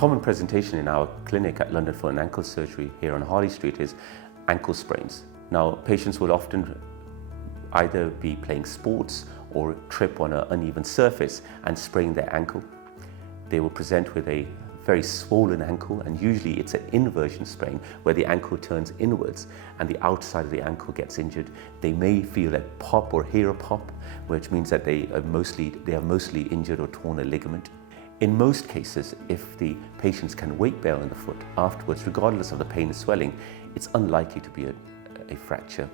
common presentation in our clinic at London Foot and Ankle Surgery here on Harley Street is ankle sprains. Now, patients will often either be playing sports or trip on an uneven surface and sprain their ankle. They will present with a very swollen ankle, and usually it's an inversion sprain where the ankle turns inwards and the outside of the ankle gets injured. They may feel a pop or hear a pop, which means that they are mostly injured or torn a ligament. In most cases, if the patients can weight bear on the foot afterwards, regardless of the pain and swelling, it's unlikely to be a fracture.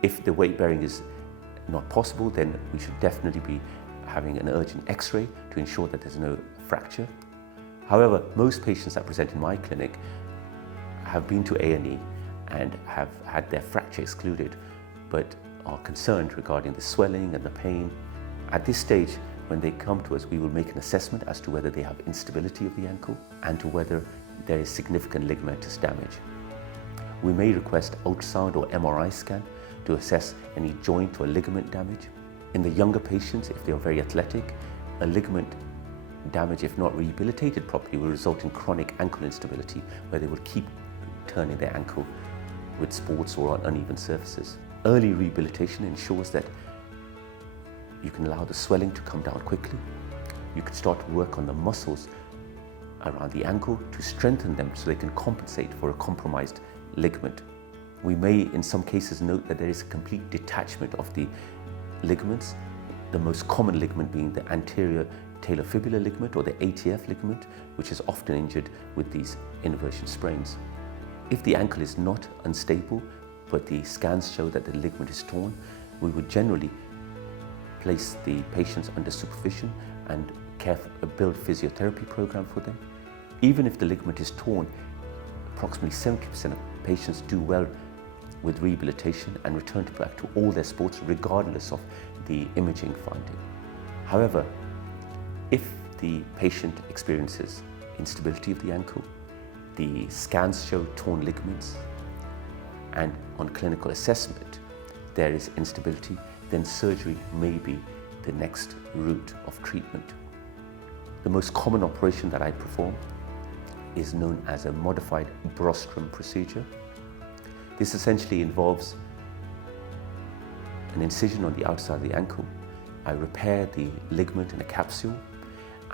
If the weight bearing is not possible, then we should definitely be having an urgent X-ray to ensure that there's no fracture. However, most patients that present in my clinic have been to A&E and have had their fracture excluded, but are concerned regarding the swelling and the pain. At this stage, when they come to us, we will make an assessment as to whether they have instability of the ankle and to whether there is significant ligamentous damage. We may request ultrasound or MRI scan to assess any joint or ligament damage. In the younger patients, if they are very athletic, a ligament damage, if not rehabilitated properly, will result in chronic ankle instability, where they will keep turning their ankle with sports or on uneven surfaces. Early rehabilitation ensures that you can allow the swelling to come down quickly. You can start to work on the muscles around the ankle to strengthen them so they can compensate for a compromised ligament. We may, in some cases, note that there is a complete detachment of the ligaments, the most common ligament being the anterior talofibular ligament or the ATF ligament, which is often injured with these inversion sprains. If the ankle is not unstable, but the scans show that the ligament is torn, we would generally place the patients under supervision and build physiotherapy program for them. Even if the ligament is torn, approximately 70% of patients do well with rehabilitation and return back to all their sports regardless of the imaging finding. However, if the patient experiences instability of the ankle, the scans show torn ligaments, and on clinical assessment there is instability, then surgery may be the next route of treatment. The most common operation that I perform is known as a modified Brostrom procedure. This essentially involves an incision on the outside of the ankle. I repair the ligament in a capsule,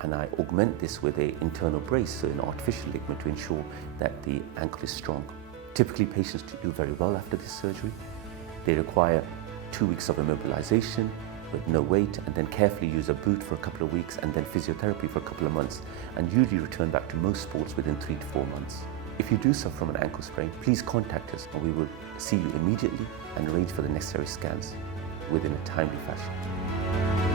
and I augment this with an internal brace, so an artificial ligament, to ensure that the ankle is strong. Typically, patients do very well after this surgery. They require 2 weeks of immobilization with no weight, and then carefully use a boot for a couple of weeks, and then physiotherapy for a couple of months, and usually return back to most sports within 3 to 4 months. If you do suffer from an ankle sprain, please contact us and we will see you immediately and arrange for the necessary scans within a timely fashion.